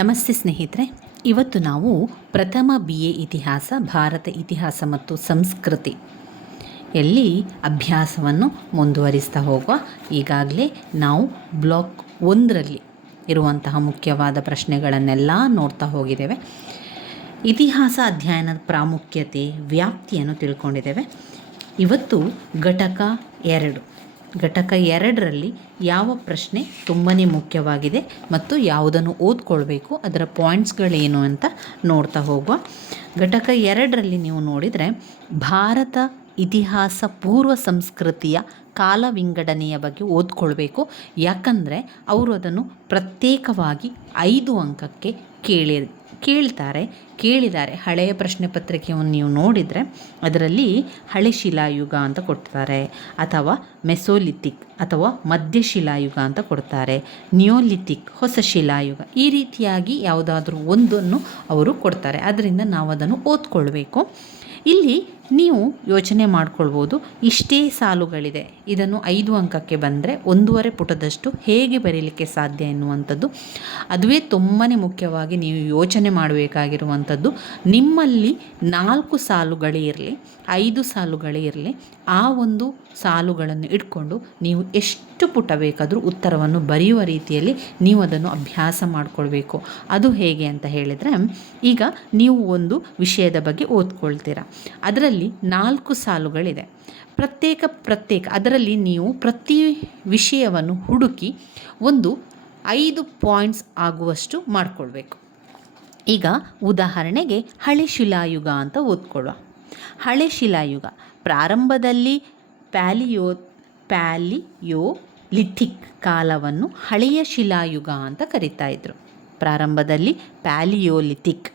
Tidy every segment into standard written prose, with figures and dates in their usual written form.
ನಮಸ್ತೆ ಸ್ನೇಹಿತರೆ, ಇವತ್ತು ನಾವು ಪ್ರಥಮ BA ಇತಿಹಾಸ, ಭಾರತ ಇತಿಹಾಸ ಮತ್ತು ಸಂಸ್ಕೃತಿ ಎಲ್ಲಿ ಅಭ್ಯಾಸವನ್ನು ಮುಂದುವರಿಸ್ತಾ ಹೋಗುವ. ಈಗಾಗಲೇ ನಾವು ಬ್ಲಾಕ್ 1ರಲ್ಲಿ ಇರುವಂತಹ ಮುಖ್ಯವಾದ ಪ್ರಶ್ನೆಗಳನ್ನೆಲ್ಲ ನೋಡ್ತಾ ಹೋಗಿದ್ದೇವೆ. ಇತಿಹಾಸ ಅಧ್ಯಯನದ ಪ್ರಾಮುಖ್ಯತೆ, ವ್ಯಾಪ್ತಿಯನ್ನು ತಿಳ್ಕೊಂಡಿದ್ದೇವೆ. ಇವತ್ತು ಘಟಕ 2ರಲ್ಲಿ ಯಾವ ಪ್ರಶ್ನೆ ತುಂಬಾ ಮುಖ್ಯವಾಗಿದೆ ಮತ್ತು ಯಾವುದನ್ನು ಓದ್ಕೊಳ್ಬೇಕು, ಅದರ ಪಾಯಿಂಟ್ಸ್ಗಳೇನು ಅಂತ ನೋಡ್ತಾ ಹೋಗುವ. ಘಟಕ 2ರಲ್ಲಿ ನೀವು ನೋಡಿದರೆ ಭಾರತ ಇತಿಹಾಸ ಪೂರ್ವ ಸಂಸ್ಕೃತಿಯ ಕಾಲ ವಿಂಗಡಣೆಯ ಬಗ್ಗೆ ಓದ್ಕೊಳ್ಬೇಕು. ಯಾಕಂದರೆ ಅವರು ಅದನ್ನು ಪ್ರತ್ಯೇಕವಾಗಿ 5 ಅಂಕಕ್ಕೆ ಕೇಳಿದ್ದಾರೆ. ಹಳೆಯ ಪ್ರಶ್ನೆ ಪತ್ರಿಕೆಯನ್ನು ನೀವು ನೋಡಿದರೆ ಅದರಲ್ಲಿ ಹಳೆ ಶಿಲಾಯುಗ ಅಂತ ಕೊಡ್ತಾರೆ, ಅಥವಾ ಮೆಸೋಲಿಥಿಕ್ ಅಥವಾ ಮಧ್ಯಶಿಲಾಯುಗ ಅಂತ ಕೊಡ್ತಾರೆ, ನಿಯೋಲಿಥಿಕ್ ಹೊಸ ಶಿಲಾಯುಗ, ಈ ರೀತಿಯಾಗಿ ಯಾವುದಾದ್ರೂ ಒಂದನ್ನು ಅವರು ಕೊಡ್ತಾರೆ. ಅದರಿಂದ ನಾವು ಅದನ್ನು ಓದ್ಕೊಳ್ಬೇಕು. ಇಲ್ಲಿ ನೀವು ಯೋಚನೆ ಮಾಡ್ಕೊಳ್ಬೋದು, ಇಷ್ಟೇ ಸಾಲುಗಳಿದೆ, ಇದನ್ನು 5 ಅಂಕಕ್ಕೆ ಬಂದರೆ 1.5 ಪುಟದಷ್ಟು ಹೇಗೆ ಬರೀಲಿಕ್ಕೆ ಸಾಧ್ಯ ಎನ್ನುವಂಥದ್ದು. ಅದುವೇ ತುಂಬಾ ಮುಖ್ಯವಾಗಿ ನೀವು ಯೋಚನೆ ಮಾಡಬೇಕಾಗಿರುವಂಥದ್ದು. ನಿಮ್ಮಲ್ಲಿ 4 ಸಾಲುಗಳೇ ಇರಲಿ, 5 ಸಾಲುಗಳೇ ಇರಲಿ, ಆ ಒಂದು ಸಾಲುಗಳನ್ನು ಇಟ್ಕೊಂಡು ನೀವು ಎಷ್ಟು ಪುಟ ಬೇಕಾದರೂ ಉತ್ತರವನ್ನು ಬರೆಯುವ ರೀತಿಯಲ್ಲಿ ನೀವು ಅದನ್ನು ಅಭ್ಯಾಸ ಮಾಡಿಕೊಳ್ಬೇಕು. ಅದು ಹೇಗೆ ಅಂತ ಹೇಳಿದರೆ, ಈಗ ನೀವು ಒಂದು ವಿಷಯದ ಬಗ್ಗೆ ಓದ್ಕೊಳ್ತೀರಾ, ಅದರಲ್ಲಿ 4 ಸಾಲುಗಳಿದೆ, ಪ್ರತ್ಯೇಕ ಅದರಲ್ಲಿ ನೀವು ಪ್ರತಿ ವಿಷಯವನ್ನು ಹುಡುಕಿ ಒಂದು 5 ಪಾಯಿಂಟ್ಸ್ ಆಗುವಷ್ಟು ಮಾಡಿಕೊಳ್ಬೇಕು. ಈಗ ಉದಾಹರಣೆಗೆ ಹಳೆ ಶಿಲಾಯುಗ ಅಂತ ಓದ್ಕೊಳ್ಳುವ. ಹಳೆ ಶಿಲಾಯುಗ ಪ್ರಾರಂಭದಲ್ಲಿ ಪ್ಯಾಲಿಯೋಲಿಥಿಕ್ ಕಾಲವನ್ನು ಹಳೆಯ ಶಿಲಾಯುಗ ಅಂತ ಕರೀತಾ ಇದ್ರು. ಪ್ರಾರಂಭದಲ್ಲಿ ಪ್ಯಾಲಿಯೋಲಿಥಿಕ್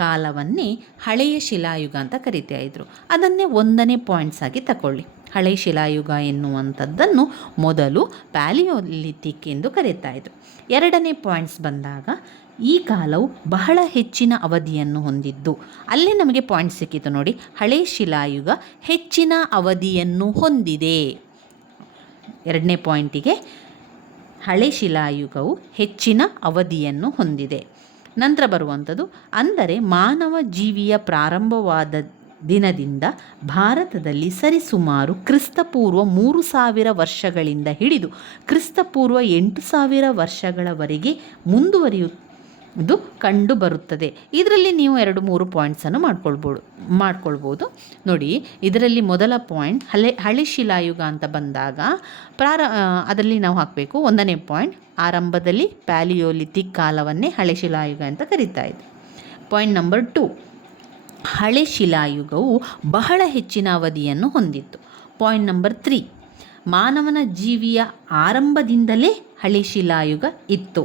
ಕಾಲವನ್ನೇ ಹಳೆಯ ಶಿಲಾಯುಗ ಅಂತ ಕರೀತಾ ಇದ್ರು. ಅದನ್ನೇ 1ನೇ ಪಾಯಿಂಟ್ಸ್ ಆಗಿ ತಗೊಳ್ಳಿ. ಹಳೆಯ ಶಿಲಾಯುಗ ಎನ್ನುವಂಥದ್ದನ್ನು ಮೊದಲು ಪ್ಯಾಲಿಯೋಲಿಥಿಕ್ ಎಂದು ಕರೀತಾ ಇದ್ರು. 2ನೇ ಪಾಯಿಂಟ್ಸ್ ಬಂದಾಗ ಈ ಕಾಲವು ಬಹಳ ಹೆಚ್ಚಿನ ಅವಧಿಯನ್ನು ಹೊಂದಿದ್ದು, ಅಲ್ಲೇ ನಮಗೆ ಪಾಯಿಂಟ್ ಸಿಕ್ಕಿತು ನೋಡಿ. ಹಳೆಯ ಶಿಲಾಯುಗ ಹೆಚ್ಚಿನ ಅವಧಿಯನ್ನು ಹೊಂದಿದೆ. 2ನೇ ಪಾಯಿಂಟಿಗೆ ಹಳೆ ಶಿಲಾಯುಗವು ಹೆಚ್ಚಿನ ಅವಧಿಯನ್ನು ಹೊಂದಿದೆ. ನಂತರ ಬರುವಂಥದ್ದು, ಅಂದರೆ ಮಾನವ ಜೀವಿಯ ಪ್ರಾರಂಭವಾದ ದಿನದಿಂದ ಭಾರತದಲ್ಲಿ ಸರಿಸುಮಾರು ಕ್ರಿಸ್ತಪೂರ್ವ 3000 ವರ್ಷಗಳಿಂದ ಹಿಡಿದು ಕ್ರಿಸ್ತಪೂರ್ವ 8000 ವರ್ಷಗಳವರೆಗೆ ಮುಂದುವರಿಯುವುದು ಕಂಡು ಬರುತ್ತದೆ. ಇದರಲ್ಲಿ ನೀವು 2-3 ಪಾಯಿಂಟ್ಸನ್ನು ಮಾಡ್ಕೊಳ್ಬೋದು ನೋಡಿ. ಇದರಲ್ಲಿ ಮೊದಲ ಪಾಯಿಂಟ್ ಹಳೆ ಶಿಲಾಯುಗ ಅಂತ ಬಂದಾಗ ಅದರಲ್ಲಿ ನಾವು ಹಾಕಬೇಕು 1ನೇ ಪಾಯಿಂಟ್, ಆರಂಭದಲ್ಲಿ ಪ್ಯಾಲಿಯೋಲಿಥಿಕ್ ಕಾಲವನ್ನೇ ಹಳೆ ಶಿಲಾಯುಗ ಅಂತ ಕರೀತಾ ಇದ್ದರು. ಪಾಯಿಂಟ್ ನಂಬರ್ 2, ಹಳೆ ಶಿಲಾಯುಗವು ಬಹಳ ಹೆಚ್ಚಿನ ಅವಧಿಯನ್ನು ಹೊಂದಿತ್ತು. ಪಾಯಿಂಟ್ ನಂಬರ್ 3, ಮಾನವನ ಜೀವಿಯ ಆರಂಭದಿಂದಲೇ ಹಳೆ ಶಿಲಾಯುಗ ಇತ್ತು.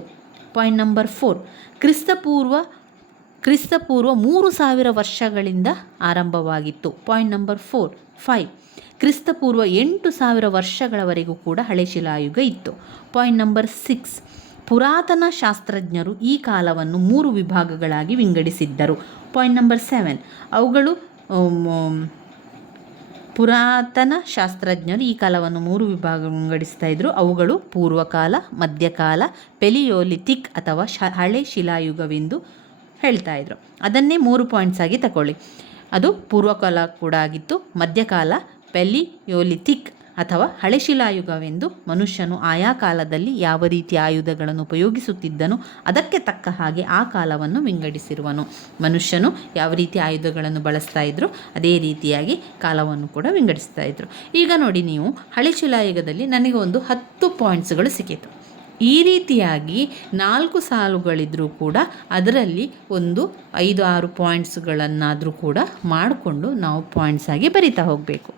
ಪಾಯಿಂಟ್ ನಂಬರ್ 4, ಕ್ರಿಸ್ತಪೂರ್ವ 3000 ವರ್ಷಗಳಿಂದ ಆರಂಭವಾಗಿತ್ತು. ಪಾಯಿಂಟ್ ನಂಬರ್ 5, ಕ್ರಿಸ್ತಪೂರ್ವ 8000 ವರ್ಷಗಳವರೆಗೂ ಕೂಡ ಹಳೆ ಶಿಲಾಯುಗ ಇತ್ತು. ಪಾಯಿಂಟ್ ನಂಬರ್ 6, ಪುರಾತನ ಶಾಸ್ತ್ರಜ್ಞರು ಈ ಕಾಲವನ್ನು 3 ವಿಭಾಗಗಳಾಗಿ ವಿಂಗಡಿಸಿದ್ದರು. ಪಾಯಿಂಟ್ ನಂಬರ್ 7, ಪುರಾತನ ಶಾಸ್ತ್ರಜ್ಞರು ಈ ಕಾಲವನ್ನು 3 ವಿಭಾಗ ವಿಂಗಡಿಸ್ತಾ ಇದ್ದರು. ಅವುಗಳು ಪೂರ್ವಕಾಲ, ಮಧ್ಯಕಾಲ, ಪೆಲಿಯೋಲಿಥಿಕ್ ಅಥವಾ ಹಳೆ ಶಿಲಾಯುಗವೆಂದು ಹೇಳ್ತಾ ಇದ್ರು. ಅದನ್ನೇ 3 ಪಾಯಿಂಟ್ಸ್ ಆಗಿ ತಗೊಳ್ಳಿ. ಅದು ಪೂರ್ವಕಾಲ ಕೂಡ ಆಗಿತ್ತು, ಮಧ್ಯಕಾಲ, ಪೆಲಿಯೋಲಿಥಿಕ್ ಅಥವಾ ಹಳೆ ಶಿಲಾಯುಗವೆಂದು ಮನುಷ್ಯನು ಆಯಾ ಕಾಲದಲ್ಲಿ ಯಾವ ರೀತಿಯ ಆಯುಧಗಳನ್ನು ಉಪಯೋಗಿಸುತ್ತಿದ್ದನೋ ಅದಕ್ಕೆ ತಕ್ಕ ಹಾಗೆ ಆ ಕಾಲವನ್ನು ವಿಂಗಡಿಸಿರುವನು. ಮನುಷ್ಯನು ಯಾವ ರೀತಿಯ ಆಯುಧಗಳನ್ನು ಬಳಸ್ತಾ ಇದ್ರು ಅದೇ ರೀತಿಯಾಗಿ ಕಾಲವನ್ನು ಕೂಡ ವಿಂಗಡಿಸ್ತಾ ಇದ್ರು. ಈಗ ನೋಡಿ, ನೀವು ಹಳೆ ಶಿಲಾಯುಗದಲ್ಲಿ ನನಗೆ ಒಂದು 10 ಪಾಯಿಂಟ್ಸ್ಗಳು ಸಿಕ್ಕಿತು. ಈ ರೀತಿಯಾಗಿ 4 ಸಾಲುಗಳಿದ್ರೂ ಕೂಡ ಅದರಲ್ಲಿ ಒಂದು 5-6 ಪಾಯಿಂಟ್ಸ್ಗಳನ್ನಾದರೂ ಕೂಡ ಮಾಡಿಕೊಂಡು ನಾವು ಪಾಯಿಂಟ್ಸ್ ಆಗಿ ಬರಿತಾ ಹೋಗಬೇಕು.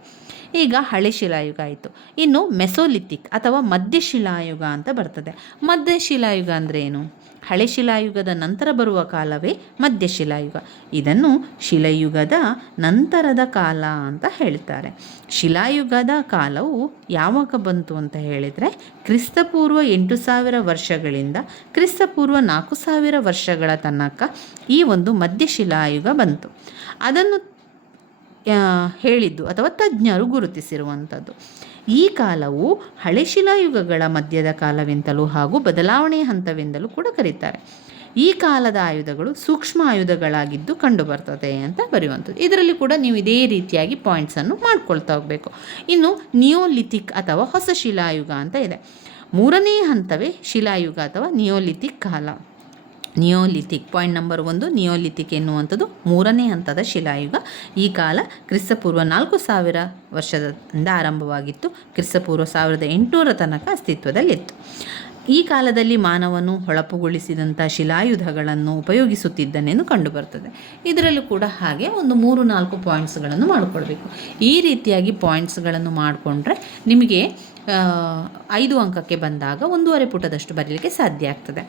ಈಗ ಹಳೆ ಶಿಲಾಯುಗ ಆಯಿತು. ಇನ್ನು ಮೆಸೋಲಿಥಿಕ್ ಅಥವಾ ಮಧ್ಯಶಿಲಾಯುಗ ಅಂತ ಬರ್ತದೆ. ಮಧ್ಯಶಿಲಾಯುಗ ಅಂದರೆ ಏನು? ಹಳೆ ಶಿಲಾಯುಗದ ನಂತರ ಬರುವ ಕಾಲವೇ ಮಧ್ಯಶಿಲಾಯುಗ. ಇದನ್ನು ಶಿಲಾಯುಗದ ನಂತರದ ಕಾಲ ಅಂತ ಹೇಳ್ತಾರೆ. ಶಿಲಾಯುಗದ ಕಾಲವು ಯಾವಾಗ ಬಂತು ಅಂತ ಹೇಳಿದರೆ, ಕ್ರಿಸ್ತಪೂರ್ವ 8000 ವರ್ಷಗಳಿಂದ ಕ್ರಿಸ್ತಪೂರ್ವ 4000 ವರ್ಷಗಳ ತನಕ ಈ ಒಂದು ಮಧ್ಯಶಿಲಾಯುಗ ಬಂತು. ಅದನ್ನು ಹೇಳಿದ್ದು ಅಥವಾ ತಜ್ಞರು ಗುರುತಿಸಿರುವಂಥದ್ದು. ಈ ಕಾಲವು ಹಳೆ ಶಿಲಾಯುಗಗಳ ಮಧ್ಯದ ಕಾಲವೆಂತಲೂ ಹಾಗೂ ಬದಲಾವಣೆಯ ಹಂತವೆಂದಲೂ ಕೂಡ ಕರೀತಾರೆ. ಈ ಕಾಲದ ಆಯುಧಗಳು ಸೂಕ್ಷ್ಮ ಆಯುಧಗಳಾಗಿದ್ದು ಕಂಡುಬರ್ತದೆ ಅಂತ ಬರೆಯುವಂಥದ್ದು. ಇದರಲ್ಲಿ ಕೂಡ ನೀವು ಇದೇ ರೀತಿಯಾಗಿ ಪಾಯಿಂಟ್ಸನ್ನು ಮಾಡ್ಕೊಳ್ತಾ ಹೋಗಬೇಕು. ಇನ್ನು ನಿಯೋಲಿಥಿಕ್ ಅಥವಾ ಹೊಸ ಶಿಲಾಯುಗ ಅಂತ ಇದೆ. ಮೂರನೇ ಹಂತವೇ ಶಿಲಾಯುಗ ಅಥವಾ ನಿಯೋಲಿಥಿಕ್ ಕಾಲ. ನಿಯೋಲಿಥಿಕ್ ಪಾಯಿಂಟ್ ನಂಬರ್ 1, ನಿಯೋಲಿಥಿಕ್ ಎನ್ನುವಂಥದ್ದು ಮೂರನೇ ಹಂತದ ಶಿಲಾಯುಗ. ಈ ಕಾಲ ಕ್ರಿಸ್ತಪೂರ್ವ 4000 ವರ್ಷದಿಂದ ಆರಂಭವಾಗಿತ್ತು. ಕ್ರಿಸ್ತಪೂರ್ವ 1800 ತನಕ ಅಸ್ತಿತ್ವದಲ್ಲಿತ್ತು. ಈ ಕಾಲದಲ್ಲಿ ಮಾನವನು ಹೊಳಪುಗೊಳಿಸಿದಂಥ ಶಿಲಾಯುಧಗಳನ್ನು ಉಪಯೋಗಿಸುತ್ತಿದ್ದನೆಂದು ಕಂಡುಬರ್ತದೆ. ಇದರಲ್ಲೂ ಕೂಡ ಹಾಗೆ ಒಂದು 3-4 ಪಾಯಿಂಟ್ಸ್ಗಳನ್ನು ಮಾಡಿಕೊಳ್ಬೇಕು. ಈ ರೀತಿಯಾಗಿ ಪಾಯಿಂಟ್ಸ್ಗಳನ್ನು ಮಾಡಿಕೊಂಡ್ರೆ ನಿಮಗೆ 5 ಅಂಕಕ್ಕೆ ಬಂದಾಗ 1.5 ಪುಟದಷ್ಟು ಬರೀಲಿಕ್ಕೆ ಸಾಧ್ಯ ಆಗ್ತದೆ.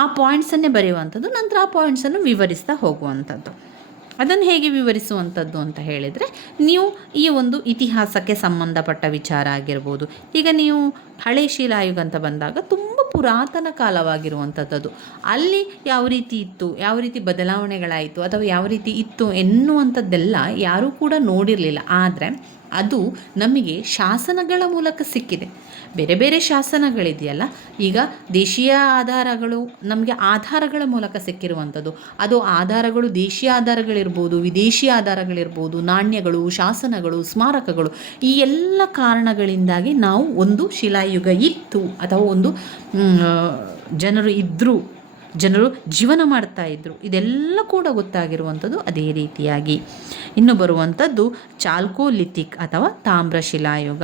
ಆ ಪಾಯಿಂಟ್ಸನ್ನೇ ಬರೆಯುವಂಥದ್ದು, ನಂತರ ಆ ಪಾಯಿಂಟ್ಸನ್ನು ವಿವರಿಸ್ತಾ ಹೋಗುವಂಥದ್ದು. ಅದನ್ನು ಹೇಗೆ ವಿವರಿಸುವಂಥದ್ದು ಅಂತ ಹೇಳಿದರೆ, ನೀವು ಈ ಒಂದು ಇತಿಹಾಸಕ್ಕೆ ಸಂಬಂಧಪಟ್ಟ ವಿಚಾರ ಆಗಿರ್ಬೋದು. ಈಗ ನೀವು ಹಳೆ ಶಿಲಾಯುಗ ಅಂತ ಬಂದಾಗ ತುಂಬ ಪುರಾತನ ಕಾಲವಾಗಿರುವಂಥದ್ದು, ಅಲ್ಲಿ ಯಾವ ರೀತಿ ಇತ್ತು, ಯಾವ ರೀತಿ ಬದಲಾವಣೆಗಳಾಯಿತು ಅಥವಾ ಯಾವ ರೀತಿ ಇತ್ತು ಎನ್ನುವಂಥದ್ದೆಲ್ಲ ಯಾರೂ ಕೂಡ ನೋಡಿರಲಿಲ್ಲ. ಆದರೆ ಅದು ನಮಗೆ ಶಾಸನಗಳ ಮೂಲಕ ಸಿಕ್ಕಿದೆ. ಬೇರೆ ಬೇರೆ ಶಾಸನಗಳಿದೆಯಲ್ಲ, ಈಗ ದೇಶೀಯ ಆಧಾರಗಳು ನಮಗೆ ಆಧಾರಗಳ ಮೂಲಕ ಸಿಕ್ಕಿರುವಂಥದ್ದು. ಅದು ಆಧಾರಗಳು ದೇಶೀಯ ಆಧಾರಗಳಿರ್ಬೋದು, ವಿದೇಶಿ ಆಧಾರಗಳಿರ್ಬೋದು, ನಾಣ್ಯಗಳು, ಶಾಸನಗಳು, ಸ್ಮಾರಕಗಳು, ಈ ಎಲ್ಲ ಕಾರಣಗಳಿಂದಾಗಿ ನಾವು ಒಂದು ಶಿಲಾಯುಗ ಇತ್ತು ಅಥವಾ ಒಂದು ಜನರು ಜೀವನ ಮಾಡ್ತಾ ಇದ್ದರು, ಇದೆಲ್ಲ ಕೂಡ ಗೊತ್ತಾಗಿರುವಂಥದ್ದು. ಅದೇ ರೀತಿಯಾಗಿ ಇನ್ನು ಬರುವಂಥದ್ದು ಚಾಲ್ಕೋಲಿಥಿಕ್ ಅಥವಾ ತಾಮ್ರಶಿಲಾಯುಗ.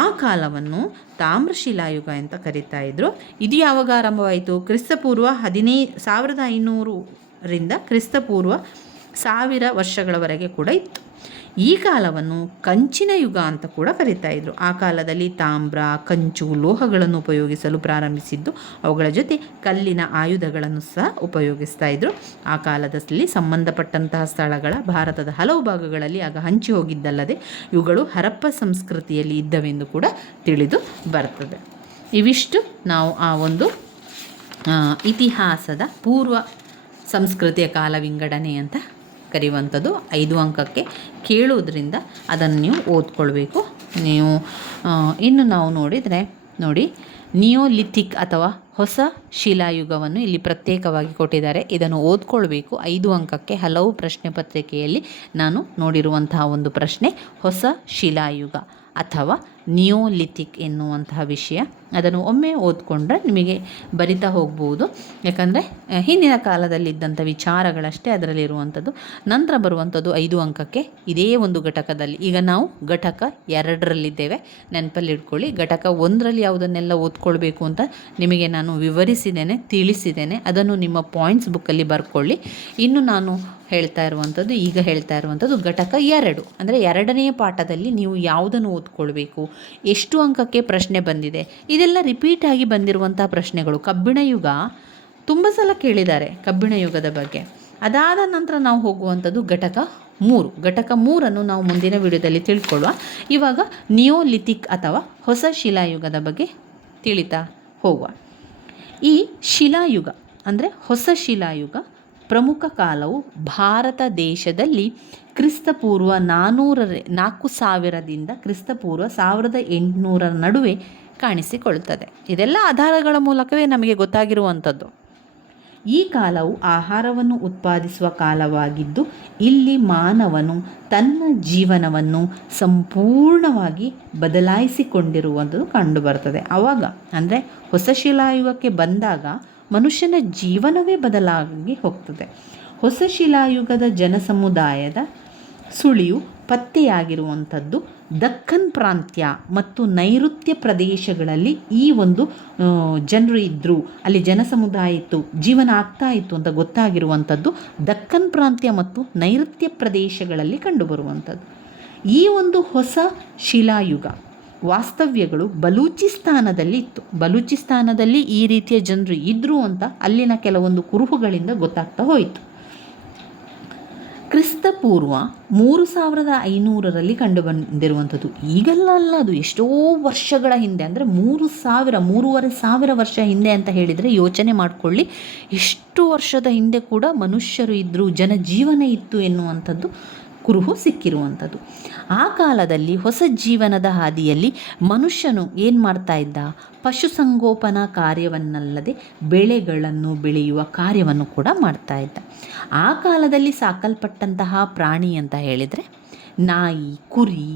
ಆ ಕಾಲವನ್ನು ತಾಮ್ರಶಿಲಾಯುಗ ಅಂತ ಕರೀತಾ ಇದ್ರು. ಇದು ಯಾವಾಗ ಆರಂಭವಾಯಿತು? ಕ್ರಿಸ್ತಪೂರ್ವ 1500ರಿಂದ ಕ್ರಿಸ್ತಪೂರ್ವ 1000 ವರ್ಷಗಳವರೆಗೆ ಕೂಡ ಇತ್ತು. ಈ ಕಾಲವನ್ನು ಕಂಚಿನ ಯುಗ ಅಂತ ಕೂಡ ಕರೀತಾ ಇದ್ರು. ಆ ಕಾಲದಲ್ಲಿ ತಾಮ್ರ, ಕಂಚು, ಲೋಹಗಳನ್ನು ಉಪಯೋಗಿಸಲು ಪ್ರಾರಂಭಿಸಿದ್ದು, ಅವುಗಳ ಜೊತೆ ಕಲ್ಲಿನ ಆಯುಧಗಳನ್ನು ಸಹ ಉಪಯೋಗಿಸ್ತಾ ಇದ್ರು. ಆ ಕಾಲದಲ್ಲಿ ಸಂಬಂಧಪಟ್ಟಂತಹ ಸ್ಥಳಗಳ ಭಾರತದ ಹಲವು ಭಾಗಗಳಲ್ಲಿ ಆಗ ಹಂಚಿ ಹೋಗಿದ್ದಲ್ಲದೆ ಇವುಗಳು ಹರಪ್ಪ ಸಂಸ್ಕೃತಿಯಲ್ಲಿ ಇದ್ದವೆಂದು ಕೂಡ ತಿಳಿದು ಬರ್ತದೆ. ಇವಿಷ್ಟು ನಾವು ಆ ಒಂದು ಇತಿಹಾಸದ ಪೂರ್ವ ಸಂಸ್ಕೃತಿಯ ಕಾಲ ವಿಂಗಡಣೆ ಅಂತ ಕರೆಯುವಂಥದ್ದು. 5 ಅಂಕಕ್ಕೆ ಕೇಳುವುದರಿಂದ ಅದನ್ನು ನೀವು ಓದ್ಕೊಳ್ಬೇಕು. ನೀವು ಇನ್ನು ನಾವು ನೋಡಿ ನಿಯೋಲಿಥಿಕ್ ಅಥವಾ ಹೊಸ ಶಿಲಾಯುಗವನ್ನು ಇಲ್ಲಿ ಪ್ರತ್ಯೇಕವಾಗಿ ಕೊಟ್ಟಿದ್ದಾರೆ. ಇದನ್ನು ಓದ್ಕೊಳ್ಬೇಕು. 5 ಅಂಕಕ್ಕೆ ಹಲವು ಪ್ರಶ್ನೆ ಪತ್ರಿಕೆಯಲ್ಲಿ ನಾನು ನೋಡಿರುವಂತಹ ಒಂದು ಪ್ರಶ್ನೆ ಹೊಸ ಶಿಲಾಯುಗ ಅಥವಾ ನಿಯೋಲಿಥಿಕ್ ಎನ್ನುವಂತಹ ವಿಷಯ. ಅದನ್ನು ಒಮ್ಮೆ ಓದ್ಕೊಂಡ್ರೆ ನಿಮಗೆ ಬರಿತಾ ಹೋಗ್ಬೋದು. ಯಾಕಂದರೆ ಹಿಂದಿನ ಕಾಲದಲ್ಲಿದ್ದಂಥ ವಿಚಾರಗಳಷ್ಟೇ ಅದರಲ್ಲಿರುವಂಥದ್ದು. ನಂತರ ಬರುವಂಥದ್ದು 5 ಅಂಕಕ್ಕೆ ಇದೇ ಒಂದು ಘಟಕದಲ್ಲಿ. ಈಗ ನಾವು ಘಟಕ 2ರಲ್ಲಿದ್ದೇವೆ, ನೆನಪಲ್ಲಿ ಇಟ್ಕೊಳ್ಳಿ. ಘಟಕ 1ರಲ್ಲಿ ಯಾವುದನ್ನೆಲ್ಲ ಓದ್ಕೊಳ್ಬೇಕು ಅಂತ ನಿಮಗೆ ನಾನು ವಿವರಿಸಿದ್ದೇನೆ, ತಿಳಿಸಿದ್ದೇನೆ. ಅದನ್ನು ನಿಮ್ಮ ಪಾಯಿಂಟ್ಸ್ ಬುಕ್ಕಲ್ಲಿ ಬರ್ಕೊಳ್ಳಿ. ಇನ್ನು ನಾನು ಹೇಳ್ತಾ ಇರುವಂಥದ್ದು ಘಟಕ 2 ಅಂದರೆ 2ನೇ ಪಾಠದಲ್ಲಿ ನೀವು ಯಾವುದನ್ನು ಓದ್ಕೊಳ್ಬೇಕು, ಎಷ್ಟು ಅಂಕಕ್ಕೆ ಪ್ರಶ್ನೆ ಬಂದಿದೆ, ಇದೆಲ್ಲ ರಿಪೀಟ್ ಆಗಿ ಬಂದಿರುವಂಥ ಪ್ರಶ್ನೆಗಳು. ಕಬ್ಬಿಣ ಯುಗ ತುಂಬ ಸಲ ಕೇಳಿದ್ದಾರೆ, ಕಬ್ಬಿಣ ಯುಗದ ಬಗ್ಗೆ. ಅದಾದ ನಂತರ ನಾವು ಹೋಗುವಂಥದ್ದು ಘಟಕ 3. ಘಟಕ 3ಅನ್ನು ನಾವು ಮುಂದಿನ ವಿಡಿಯೋದಲ್ಲಿ ತಿಳ್ಕೊಳ್ಳುವ. ಇವಾಗ ನಿಯೋಲಿಥಿಕ್ ಅಥವಾ ಹೊಸ ಶಿಲಾಯುಗದ ಬಗ್ಗೆ ತಿಳಿತಾ ಹೋಗುವ. ಈ ಶಿಲಾಯುಗ ಅಂದರೆ ಹೊಸ ಶಿಲಾಯುಗ ಪ್ರಮುಖ ಕಾಲವು ಭಾರತ ದೇಶದಲ್ಲಿ ಕ್ರಿಸ್ತಪೂರ್ವ 4000ರಿಂದ ಕ್ರಿಸ್ತಪೂರ್ವ 1800 ನಡುವೆ ಕಾಣಿಸಿಕೊಳ್ಳುತ್ತದೆ. ಇದೆಲ್ಲ ಆಧಾರಗಳ ಮೂಲಕವೇ ನಮಗೆ ಗೊತ್ತಾಗಿರುವಂಥದ್ದು. ಈ ಕಾಲವು ಆಹಾರವನ್ನು ಉತ್ಪಾದಿಸುವ ಕಾಲವಾಗಿದ್ದು, ಇಲ್ಲಿ ಮಾನವನು ತನ್ನ ಜೀವನವನ್ನು ಸಂಪೂರ್ಣವಾಗಿ ಬದಲಾಯಿಸಿಕೊಂಡಿರುವುದು ಕಂಡುಬರ್ತದೆ. ಆವಾಗ ಅಂದರೆ ಹೊಸ ಶಿಲಾಯುಗಕ್ಕೆ ಬಂದಾಗ ಮನುಷ್ಯನ ಜೀವನವೇ ಬದಲಾಗಿ ಹೋಗ್ತದೆ. ಹೊಸ ಶಿಲಾಯುಗದ ಜನಸಮುದಾಯದ ಸುಳಿವು ಪತ್ತೆಯಾಗಿರುವಂಥದ್ದು ದಕ್ಕನ್ ಪ್ರಾಂತ್ಯ ಮತ್ತು ನೈಋತ್ಯ ಪ್ರದೇಶಗಳಲ್ಲಿ ಈ ಒಂದು ಜನರು ಇದ್ದರು, ಅಲ್ಲಿ ಜನಸಮುದಾಯ ಇತ್ತು, ಜೀವನ ಆಗ್ತಾ ಇತ್ತು ಅಂತ ಗೊತ್ತಾಗಿರುವಂಥದ್ದು ದಕ್ಕನ್ ಪ್ರಾಂತ್ಯ ಮತ್ತು ನೈಋತ್ಯ ಪ್ರದೇಶಗಳಲ್ಲಿ ಕಂಡುಬರುವಂಥದ್ದು. ಈ ಒಂದು ಹೊಸ ಶಿಲಾಯುಗ ವಾಸ್ತವ್ಯಗಳು ಬಲೂಚಿಸ್ತಾನದಲ್ಲಿ ಇತ್ತು. ಬಲೂಚಿಸ್ತಾನದಲ್ಲಿ ಈ ರೀತಿಯ ಜನರು ಇದ್ದರು ಅಂತ ಅಲ್ಲಿನ ಕೆಲವೊಂದು ಕುರುಹುಗಳಿಂದ ಗೊತ್ತಾಗ್ತಾ ಹೋಯಿತು. ಕ್ರಿಸ್ತಪೂರ್ವ 3500ರಲ್ಲಿ ಕಂಡು ಬಂದಿರುವಂಥದ್ದು. ಈಗಲ್ಲ ಅಲ್ಲ, ಅದು ಎಷ್ಟೋ ವರ್ಷಗಳ ಹಿಂದೆ, ಅಂದರೆ 3500 ವರ್ಷ ಹಿಂದೆ ಅಂತ ಹೇಳಿದರೆ ಯೋಚನೆ ಮಾಡಿಕೊಳ್ಳಿ. ಎಷ್ಟು ವರ್ಷದ ಹಿಂದೆ ಕೂಡ ಮನುಷ್ಯರು ಇದ್ದರು, ಜನಜೀವನ ಇತ್ತು ಎನ್ನುವಂಥದ್ದು ಕುರುಹು ಸಿಕ್ಕಿರುವಂಥದ್ದು. ಆ ಕಾಲದಲ್ಲಿ ಹೊಸ ಜೀವನದ ಹಾದಿಯಲ್ಲಿ ಮನುಷ್ಯನು ಏನು ಮಾಡ್ತಾ ಇದ್ದ? ಪಶುಸಂಗೋಪನಾ ಕಾರ್ಯವನ್ನಲ್ಲದೆ ಬೆಳೆಗಳನ್ನು ಬೆಳೆಯುವ ಕಾರ್ಯವನ್ನು ಕೂಡ ಮಾಡ್ತಾ ಇದ್ದ. ಆ ಕಾಲದಲ್ಲಿ ಸಾಕಲ್ಪಟ್ಟಂತಹ ಪ್ರಾಣಿ ಅಂತ ಹೇಳಿದರೆ ನಾಯಿ, ಕುರಿ,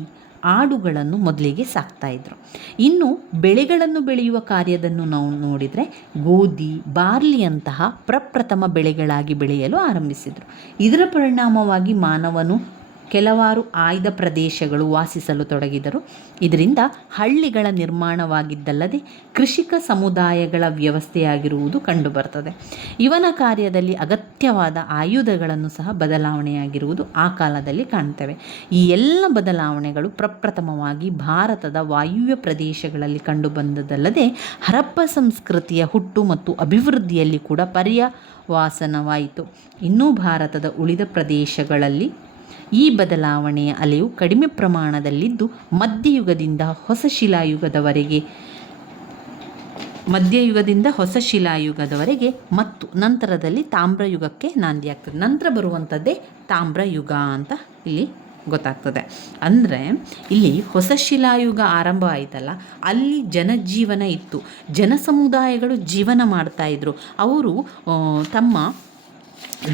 ಆಡುಗಳನ್ನು ಮೊದಲಿಗೆ ಸಾಕ್ತಾಯಿದ್ರು. ಇನ್ನು ಬೆಳೆಗಳನ್ನು ಬೆಳೆಯುವ ಕಾರ್ಯದನ್ನು ನಾವು ನೋಡಿದರೆ ಗೋಧಿ, ಬಾರ್ಲಿಯಂತಹ ಪ್ರಪ್ರಥಮ ಬೆಳೆಗಳಾಗಿ ಬೆಳೆಯಲು ಆರಂಭಿಸಿದರು. ಇದರ ಪರಿಣಾಮವಾಗಿ ಮಾನವನು ಕೆಲವಾರು ಆಯ್ದ ಪ್ರದೇಶಗಳು ವಾಸಿಸಲು ತೊಡಗಿದರು. ಇದರಿಂದ ಹಳ್ಳಿಗಳ ನಿರ್ಮಾಣವಾಗಿದ್ದಲ್ಲದೆ ಕೃಷಿಕ ಸಮುದಾಯಗಳ ವ್ಯವಸ್ಥೆಯಾಗಿರುವುದು ಕಂಡುಬರ್ತದೆ. ಇವನ ಕಾರ್ಯದಲ್ಲಿ ಅಗತ್ಯವಾದ ಆಯುಧಗಳನ್ನು ಸಹ ಬದಲಾವಣೆಯಾಗಿರುವುದು ಆ ಕಾಲದಲ್ಲಿ ಕಾಣ್ತೇವೆ. ಈ ಎಲ್ಲ ಬದಲಾವಣೆಗಳು ಪ್ರಪ್ರಥಮವಾಗಿ ಭಾರತದ ವಾಯುವ್ಯ ಪ್ರದೇಶಗಳಲ್ಲಿ ಕಂಡುಬಂದದಲ್ಲದೆ ಹರಪ್ಪ ಸಂಸ್ಕೃತಿಯ ಹುಟ್ಟು ಮತ್ತು ಅಭಿವೃದ್ಧಿಯಲ್ಲಿ ಕೂಡ ಪರ್ಯವಾಸನವಾಯಿತು. ಇನ್ನೂ ಭಾರತದ ಉಳಿದ ಪ್ರದೇಶಗಳಲ್ಲಿ ಈ ಬದಲಾವಣೆಯ ಅಲೆಯು ಕಡಿಮೆ ಪ್ರಮಾಣದಲ್ಲಿದ್ದು ಮಧ್ಯಯುಗದಿಂದ ಹೊಸ ಶಿಲಾಯುಗದವರೆಗೆ ಮತ್ತು ನಂತರದಲ್ಲಿ ತಾಮ್ರಯುಗಕ್ಕೆ ನಾಂದಿಯಾಗ್ತದೆ. ನಂತರ ಬರುವಂಥದ್ದೇ ತಾಮ್ರಯುಗ ಅಂತ ಇಲ್ಲಿ ಗೊತ್ತಾಗ್ತದೆ. ಅಂದರೆ ಇಲ್ಲಿ ಹೊಸ ಶಿಲಾಯುಗ ಆರಂಭ ಆಯಿತಲ್ಲ, ಅಲ್ಲಿ ಜನಜೀವನ ಇತ್ತು, ಜನ ಸಮುದಾಯಗಳು ಜೀವನ ಮಾಡ್ತಾಯಿದ್ರು. ಅವರು ತಮ್ಮ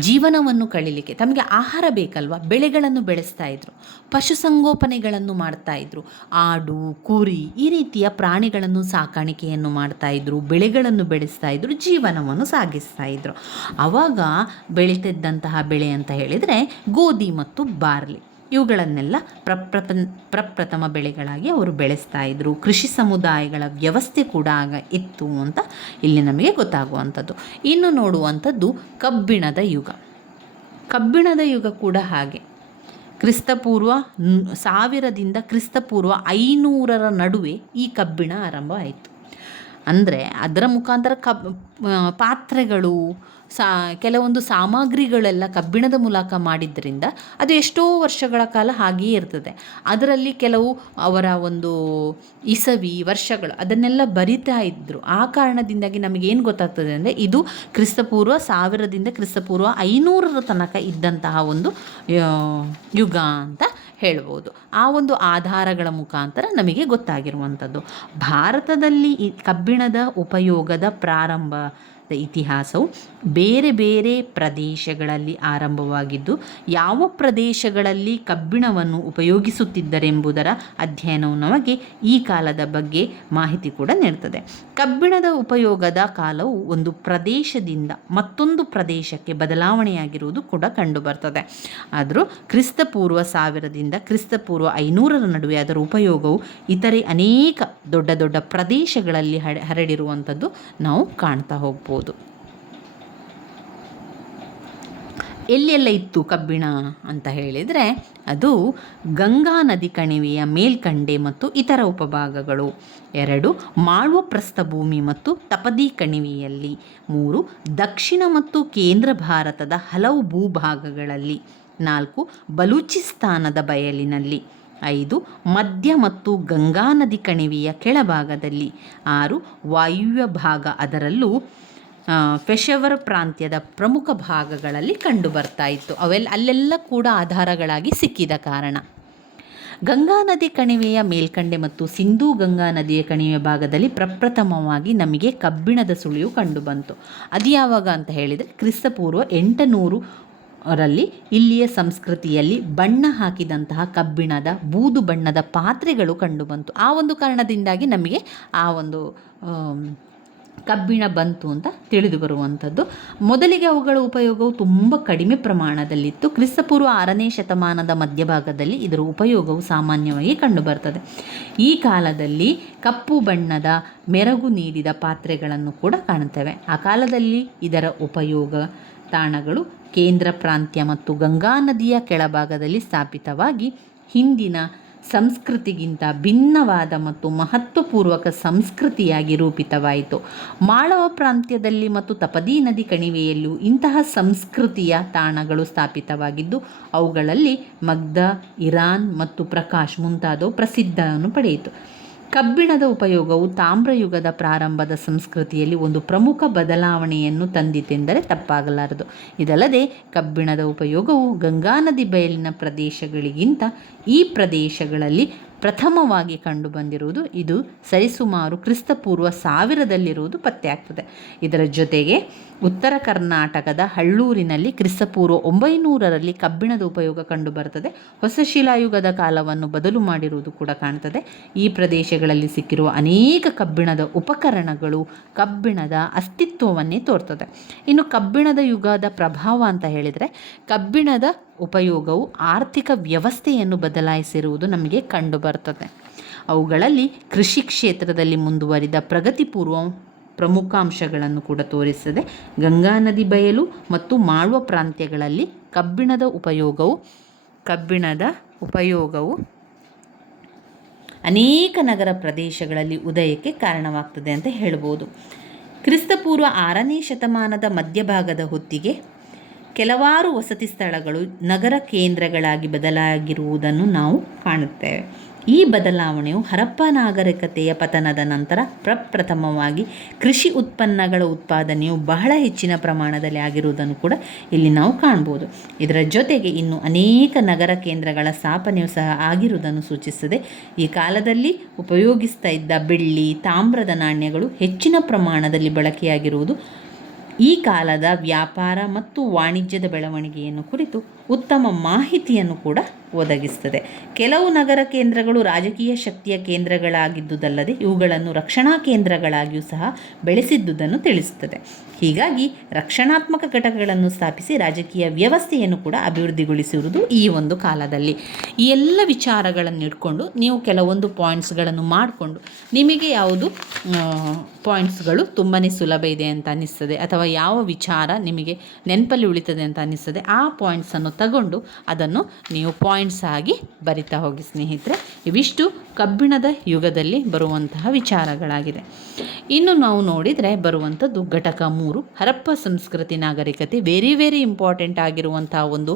ಜೀವನವನ್ನು ಕಳೀಲಿಕ್ಕೆ ತಮಗೆ ಆಹಾರ ಬೇಕಲ್ವ, ಬೆಳೆಗಳನ್ನು ಬೆಳೆಸ್ತಾ ಇದ್ರು, ಪಶುಸಂಗೋಪನೆಗಳನ್ನು ಮಾಡ್ತಾಯಿದ್ರು. ಆಡು, ಕುರಿ ಈ ರೀತಿಯ ಪ್ರಾಣಿಗಳನ್ನು ಸಾಕಾಣಿಕೆಯನ್ನು ಮಾಡ್ತಾಯಿದ್ರು, ಬೆಳೆಗಳನ್ನು ಬೆಳೆಸ್ತಾ ಇದ್ರು, ಜೀವನವನ್ನು ಸಾಗಿಸ್ತಾ ಇದ್ರು. ಆವಾಗ ಬೆಳೀತಿದ್ದಂತಹ ಬೆಳೆ ಅಂತ ಹೇಳಿದರೆ ಗೋಧಿ ಮತ್ತು ಬಾರ್ಲಿ. ಇವುಗಳನ್ನೆಲ್ಲ ಪ್ರಪ್ರಥಮ ಬೆಳೆಗಳಾಗಿ ಅವರು ಬೆಳೆಸ್ತಾ ಇದ್ರು. ಕೃಷಿ ಸಮುದಾಯಗಳ ವ್ಯವಸ್ಥೆ ಕೂಡ ಆಗ ಇತ್ತು ಅಂತ ಇಲ್ಲಿ ನಮಗೆ ಗೊತ್ತಾಗುವಂಥದ್ದು. ಇನ್ನು ನೋಡುವಂಥದ್ದು ಕಬ್ಬಿಣದ ಯುಗ. ಕಬ್ಬಿಣದ ಯುಗ ಕೂಡ ಹಾಗೆ ಕ್ರಿಸ್ತಪೂರ್ವ 1000ರಿಂದ ಕ್ರಿಸ್ತಪೂರ್ವ 500ರ ನಡುವೆ ಈ ಕಬ್ಬಿಣ ಆರಂಭ ಆಯಿತು. ಅಂದರೆ ಅದರ ಮುಖಾಂತರ ಪಾತ್ರೆಗಳು, ಕೆಲವೊಂದು ಸಾಮಗ್ರಿಗಳೆಲ್ಲ ಕಬ್ಬಿಣದ ಮೂಲಕ ಮಾಡಿದ್ದರಿಂದ ಅದು ಎಷ್ಟೋ ವರ್ಷಗಳ ಕಾಲ ಹಾಗೆಯೇ ಇರ್ತದೆ. ಅದರಲ್ಲಿ ಕೆಲವು ಅವರ ಒಂದು ಇಸವಿ ವರ್ಷಗಳು ಅದನ್ನೆಲ್ಲ ಬರಿತಾ ಇದ್ದರು. ಆ ಕಾರಣದಿಂದಾಗಿ ನಮಗೇನು ಗೊತ್ತಾಗ್ತದೆ ಅಂದರೆ ಇದು ಕ್ರಿಸ್ತಪೂರ್ವ 1000ರಿಂದ ಕ್ರಿಸ್ತಪೂರ್ವ 500ರ ತನಕ ಇದ್ದಂತಹ ಒಂದು ಯುಗ ಅಂತ ಹೇಳ್ಬೋದು. ಆ ಒಂದು ಆಧಾರಗಳ ಮುಖಾಂತರ ನಮಗೆ ಗೊತ್ತಾಗಿರುವಂಥದ್ದು. ಭಾರತದಲ್ಲಿ ಈ ಕಬ್ಬಿಣದ ಉಪಯೋಗದ ಪ್ರಾರಂಭದ ಇತಿಹಾಸವು ಬೇರೆ ಬೇರೆ ಪ್ರದೇಶಗಳಲ್ಲಿ ಆರಂಭವಾಗಿದ್ದು, ಯಾವ ಪ್ರದೇಶಗಳಲ್ಲಿ ಕಬ್ಬಿಣವನ್ನು ಉಪಯೋಗಿಸುತ್ತಿದ್ದರೆಂಬುದರ ಅಧ್ಯಯನವು ನಮಗೆ ಈ ಕಾಲದ ಬಗ್ಗೆ ಮಾಹಿತಿ ಕೂಡ ನೀಡುತ್ತದೆ. ಕಬ್ಬಿಣದ ಉಪಯೋಗದ ಕಾಲವು ಒಂದು ಪ್ರದೇಶದಿಂದ ಮತ್ತೊಂದು ಪ್ರದೇಶಕ್ಕೆ ಬದಲಾವಣೆಯಾಗಿರುವುದು ಕೂಡ ಕಂಡುಬರ್ತದೆ. ಆದರೂ ಕ್ರಿಸ್ತಪೂರ್ವ 1000ರಿಂದ ಕ್ರಿಸ್ತಪೂರ್ವ 500ರ ನಡುವೆ ಅದರ ಉಪಯೋಗವು ಇತರೆ ಅನೇಕ ದೊಡ್ಡ ದೊಡ್ಡ ಪ್ರದೇಶಗಳಲ್ಲಿ ಹರಡಿರುವಂಥದ್ದು ನಾವು ಕಾಣ್ತಾ ಹೋಗ್ಬೋದು. ಎಲ್ಲೆಲ್ಲ ಇತ್ತು ಕಬ್ಬಿಣ ಅಂತ ಹೇಳಿದರೆ ಅದು ಗಂಗಾ ನದಿ ಕಣಿವೆಯ ಮೇಲ್ಕಂಡೆ ಮತ್ತು ಇತರ ಉಪಭಾಗಗಳು. 2 ಮಾಳ್ವ ಪ್ರಸ್ಥಭೂಮಿ ಮತ್ತು ತಪದಿ ಕಣಿವೆಯಲ್ಲಿ. 3 ದಕ್ಷಿಣ ಮತ್ತು ಕೇಂದ್ರ ಭಾರತದ ಹಲವು ಭೂಭಾಗಗಳಲ್ಲಿ. 4 ಬಲೂಚಿಸ್ತಾನದ ಬಯಲಿನಲ್ಲಿ. 5 ಮಧ್ಯ ಮತ್ತು ಗಂಗಾ ನದಿ ಕಣಿವೆಯ ಕೆಳಭಾಗದಲ್ಲಿ. 6 ವಾಯುವ್ಯ ಭಾಗ, ಅದರಲ್ಲೂ ಪೆಶವರ್ ಪ್ರಾಂತ್ಯದ ಪ್ರಮುಖ ಭಾಗಗಳಲ್ಲಿ ಕಂಡುಬರ್ತಾ ಇತ್ತು. ಅಲ್ಲೆಲ್ಲ ಕೂಡ ಆಧಾರಗಳಾಗಿ ಸಿಕ್ಕಿದ ಕಾರಣ ಗಂಗಾ ನದಿ ಕಣಿವೆಯ ಮೇಲ್ಕಂಡೆ ಮತ್ತು ಸಿಂಧೂ ಗಂಗಾ ನದಿಯ ಕಣಿವೆ ಭಾಗದಲ್ಲಿ ಪ್ರಪ್ರಥಮವಾಗಿ ನಮಗೆ ಕಬ್ಬಿಣದ ಸುಳಿವು ಕಂಡುಬಂತು. ಅದು ಯಾವಾಗ ಅಂತ ಹೇಳಿದರೆ ಕ್ರಿಸ್ತಪೂರ್ವ 800ರಲ್ಲಿ ಇಲ್ಲಿಯ ಸಂಸ್ಕೃತಿಯಲ್ಲಿ ಬಣ್ಣ ಹಾಕಿದಂತಹ ಕಬ್ಬಿಣದ ಬೂದು ಬಣ್ಣದ ಪಾತ್ರೆಗಳು ಕಂಡುಬಂತು. ಆ ಒಂದು ಕಾರಣದಿಂದಾಗಿ ನಮಗೆ ಆ ಒಂದು ಕಬ್ಬಿಣ ಬಂತು ಅಂತ ತಿಳಿದು ಬರುವಂಥದ್ದು. ಮೊದಲಿಗೆ ಅವುಗಳ ಉಪಯೋಗವು ತುಂಬ ಕಡಿಮೆ ಪ್ರಮಾಣದಲ್ಲಿತ್ತು. ಕ್ರಿಸ್ತಪೂರ್ವ 6ನೇ ಶತಮಾನದ ಮಧ್ಯಭಾಗದಲ್ಲಿ ಇದರ ಉಪಯೋಗವು ಸಾಮಾನ್ಯವಾಗಿ ಕಂಡುಬರ್ತದೆ. ಈ ಕಾಲದಲ್ಲಿ ಕಪ್ಪು ಬಣ್ಣದ ಮೆರಗು ನೀಡಿದ ಪಾತ್ರೆಗಳನ್ನು ಕೂಡ ಕಾಣುತ್ತೇವೆ. ಆ ಕಾಲದಲ್ಲಿ ಇದರ ಉಪಯೋಗ ತಾಣಗಳು ಕೇಂದ್ರ ಪ್ರಾಂತ್ಯ ಮತ್ತು ಗಂಗಾ ನದಿಯ ಕೆಳಭಾಗದಲ್ಲಿ ಸ್ಥಾಪಿತವಾಗಿ ಹಿಂದಿನ ಸಂಸ್ಕೃತಿಗಿಂತ ಭಿನ್ನವಾದ ಮತ್ತು ಮಹತ್ವಪೂರ್ವಕ ಸಂಸ್ಕೃತಿಯಾಗಿ ರೂಪಿತವಾಯಿತು. ಮಾಳವ ಪ್ರಾಂತ್ಯದಲ್ಲಿ ಮತ್ತು ತಪದಿ ನದಿ ಕಣಿವೆಯಲ್ಲೂ ಇಂತಹ ಸಂಸ್ಕೃತಿಯ ತಾಣಗಳು ಸ್ಥಾಪಿತವಾಗಿದ್ದು ಅವುಗಳಲ್ಲಿ ಮಗ್ಧ, ಇರಾನ್ ಮತ್ತು ಪ್ರಕಾಶ್ ಮುಂತಾದವು ಪ್ರಸಿದ್ಧವನ್ನು ಪಡೆಯಿತು. ಕಬ್ಬಿಣದ ಉಪಯೋಗವು ತಾಮ್ರಯುಗದ ಪ್ರಾರಂಭದ ಸಂಸ್ಕೃತಿಯಲ್ಲಿ ಒಂದು ಪ್ರಮುಖ ಬದಲಾವಣೆಯನ್ನು ತಂದಿತೆಂದರೆ ತಪ್ಪಾಗಲಾರದು. ಇದಲ್ಲದೆ ಕಬ್ಬಿಣದ ಉಪಯೋಗವು ಗಂಗಾ ನದಿ ಬಯಲಿನ ಪ್ರದೇಶಗಳಿಗಿಂತ ಈ ಪ್ರದೇಶಗಳಲ್ಲಿ ಪ್ರಥಮವಾಗಿ ಕಂಡುಬಂದಿರುವುದು. ಇದು ಸರಿಸುಮಾರು ಕ್ರಿಸ್ತಪೂರ್ವ 1000ದಲ್ಲಿರುವುದು ಪತ್ತೆಯಾಗ್ತದೆ. ಇದರ ಜೊತೆಗೆ ಉತ್ತರ ಕರ್ನಾಟಕದ ಹಳ್ಳೂರಿನಲ್ಲಿ ಕ್ರಿಸ್ತಪೂರ್ವ 900ರಲ್ಲಿ ಕಬ್ಬಿಣದ ಉಪಯೋಗ ಕಂಡುಬರುತ್ತದೆ. ಹೊಸ ಶಿಲಾಯುಗದ ಕಾಲವನ್ನು ಬದಲು ಮಾಡಿರುವುದು ಕೂಡ ಕಾಣ್ತದೆ. ಈ ಪ್ರದೇಶಗಳಲ್ಲಿ ಸಿಕ್ಕಿರುವ ಅನೇಕ ಕಬ್ಬಿಣದ ಉಪಕರಣಗಳು ಕಬ್ಬಿಣದ ಅಸ್ತಿತ್ವವನ್ನೇ ತೋರ್ತದೆ. ಇನ್ನು ಕಬ್ಬಿಣದ ಯುಗದ ಪ್ರಭಾವ ಅಂತ ಹೇಳಿದರೆ, ಕಬ್ಬಿಣದ ಉಪಯೋಗವು ಆರ್ಥಿಕ ವ್ಯವಸ್ಥೆಯನ್ನು ಬದಲಾಯಿಸಿರುವುದು ನಮಗೆ ಕಂಡುಬರ್ತದೆ. ಅವುಗಳಲ್ಲಿ ಕೃಷಿ ಕ್ಷೇತ್ರದಲ್ಲಿ ಮುಂದುವರಿದ ಪ್ರಗತಿಪೂರ್ವ ಪ್ರಮುಖ ಅಂಶಗಳನ್ನು ಕೂಡ ತೋರಿಸ್ತದೆ. ಗಂಗಾ ನದಿ ಬಯಲು ಮತ್ತು ಮಾಳ್ವ ಪ್ರಾಂತ್ಯಗಳಲ್ಲಿ ಕಬ್ಬಿಣದ ಉಪಯೋಗವು ಅನೇಕ ನಗರ ಪ್ರದೇಶಗಳಲ್ಲಿ ಉದಯಕ್ಕೆ ಕಾರಣವಾಗ್ತದೆ ಅಂತ ಹೇಳ್ಬೋದು. ಕ್ರಿಸ್ತಪೂರ್ವ 6ನೇ ಶತಮಾನದ ಮಧ್ಯಭಾಗದ ಹೊತ್ತಿಗೆ ಕೆಲವಾರು ವಸತಿ ಸ್ಥಳಗಳು ನಗರ ಕೇಂದ್ರಗಳಾಗಿ ಬದಲಾಗಿರುವುದನ್ನು ನಾವು ಕಾಣುತ್ತೇವೆ. ಈ ಬದಲಾವಣೆಯು ಹರಪ್ಪ ನಾಗರಿಕತೆಯ ಪತನದ ನಂತರ ಪ್ರಪ್ರಥಮವಾಗಿ ಕೃಷಿ ಉತ್ಪನ್ನಗಳ ಉತ್ಪಾದನೆಯು ಬಹಳ ಹೆಚ್ಚಿನ ಪ್ರಮಾಣದಲ್ಲಿ ಆಗಿರುವುದನ್ನು ಕೂಡ ಇಲ್ಲಿ ನಾವು ಕಾಣ್ಬೋದು. ಇದರ ಜೊತೆಗೆ ಇನ್ನು ಅನೇಕ ನಗರ ಕೇಂದ್ರಗಳ ಸ್ಥಾಪನೆಯು ಸಹ ಆಗಿರುವುದನ್ನು ಸೂಚಿಸುತ್ತದೆ. ಈ ಕಾಲದಲ್ಲಿ ಉಪಯೋಗಿಸ್ತಾ ಇದ್ದ ಬೆಳ್ಳಿ, ತಾಮ್ರದ ನಾಣ್ಯಗಳು ಹೆಚ್ಚಿನ ಪ್ರಮಾಣದಲ್ಲಿ ಬಳಕೆಯಾಗಿರುವುದು ಈ ಕಾಲದ ವ್ಯಾಪಾರ ಮತ್ತು ವಾಣಿಜ್ಯದ ಬೆಳವಣಿಗೆಯನ್ನು ಕುರಿತು ಉತ್ತಮ ಮಾಹಿತಿಯನ್ನು ಕೂಡ ಒದಗಿಸ್ತದೆ. ಕೆಲವು ನಗರ ಕೇಂದ್ರಗಳು ರಾಜಕೀಯ ಶಕ್ತಿಯ ಕೇಂದ್ರಗಳಾಗಿದ್ದುದಲ್ಲದೆ ಇವುಗಳನ್ನು ರಕ್ಷಣಾ ಕೇಂದ್ರಗಳಾಗಿಯೂ ಸಹ ಬೆಳೆಸಿದ್ದುದನ್ನು ತಿಳಿಸುತ್ತದೆ. ಹೀಗಾಗಿ ರಕ್ಷಣಾತ್ಮಕ ಘಟಕಗಳನ್ನು ಸ್ಥಾಪಿಸಿ ರಾಜಕೀಯ ವ್ಯವಸ್ಥೆಯನ್ನು ಕೂಡ ಅಭಿವೃದ್ಧಿಗೊಳಿಸಿರುವುದು ಈ ಒಂದು ಕಾಲದಲ್ಲಿ. ಈ ಎಲ್ಲ ವಿಚಾರಗಳನ್ನು ಇಟ್ಕೊಂಡು ನೀವು ಕೆಲವೊಂದು ಪಾಯಿಂಟ್ಸ್ಗಳನ್ನು ಮಾಡಿಕೊಂಡು ನಿಮಗೆ ಯಾವುದು ಪಾಯಿಂಟ್ಸ್ಗಳು ತುಂಬಾ ಸುಲಭ ಇದೆ ಅಂತ ಅನ್ನಿಸ್ತದೆ ಅಥವಾ ಯಾವ ವಿಚಾರ ನಿಮಗೆ ನೆನಪಲ್ಲಿ ಉಳಿತದೆ ಅಂತ ಅನ್ನಿಸ್ತದೆ, ಆ ಪಾಯಿಂಟ್ಸನ್ನು ತಗೊಂಡು ಅದನ್ನು ನೀವು ಪಾಯಿಂಟ್ಸ್ ಆಗಿ ಬರಿತಾ ಹೋಗಿ ಸ್ನೇಹಿತರೆ. ಇವಿಷ್ಟು ಕಬ್ಬಿಣದ ಯುಗದಲ್ಲಿ ಬರುವಂತಹ ವಿಚಾರಗಳಾಗಿದೆ. ಇನ್ನು ನಾವು ನೋಡಿದರೆ ಬರುವಂಥದ್ದು ಘಟಕ 3, ಹರಪ್ಪ ಸಂಸ್ಕೃತಿ ನಾಗರಿಕತೆ. ವೆರಿ ಇಂಪಾರ್ಟೆಂಟ್ ಆಗಿರುವಂತಹ ಒಂದು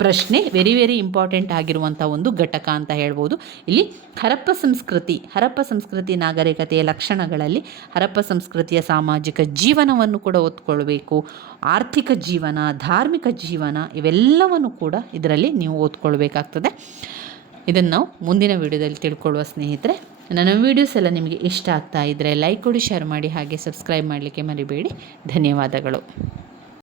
ಪ್ರಶ್ನೆ, ವೆರಿ ಇಂಪಾರ್ಟೆಂಟ್ ಆಗಿರುವಂಥ ಒಂದು ಘಟಕ ಅಂತ ಹೇಳ್ಬೋದು. ಇಲ್ಲಿ ಹರಪ್ಪ ಸಂಸ್ಕೃತಿ ನಾಗರಿಕತೆಯ ಲಕ್ಷಣಗಳಲ್ಲಿ ಹರಪ್ಪ ಸಂಸ್ಕೃತಿಯ ಸಾಮಾಜಿಕ ಜೀವನವನ್ನು ಕೂಡ ಓದ್ಕೊಳ್ಬೇಕು. ಆರ್ಥಿಕ ಜೀವನ, ಧಾರ್ಮಿಕ ಜೀವನ ಇವೆಲ್ಲವನ್ನು ಕೂಡ ಇದರಲ್ಲಿ ನೀವು ಓದ್ಕೊಳ್ಬೇಕಾಗ್ತದೆ. ಇದನ್ನು ನಾವು ಮುಂದಿನ ವಿಡಿಯೋದಲ್ಲಿ ತಿಳ್ಕೊಳ್ಳುವ ಸ್ನೇಹಿತರೆ. ನನ್ನ ವೀಡಿಯೋಸ್ ಎಲ್ಲ ನಿಮಗೆ ಇಷ್ಟ ಆಗ್ತಾ ಇದ್ದರೆ ಲೈಕ್ ಕೊಡಿ, ಶೇರ್ ಮಾಡಿ, ಹಾಗೆ ಸಬ್ಸ್ಕ್ರೈಬ್ ಮಾಡಲಿಕ್ಕೆ ಮರಿಬೇಡಿ. ಧನ್ಯವಾದಗಳು.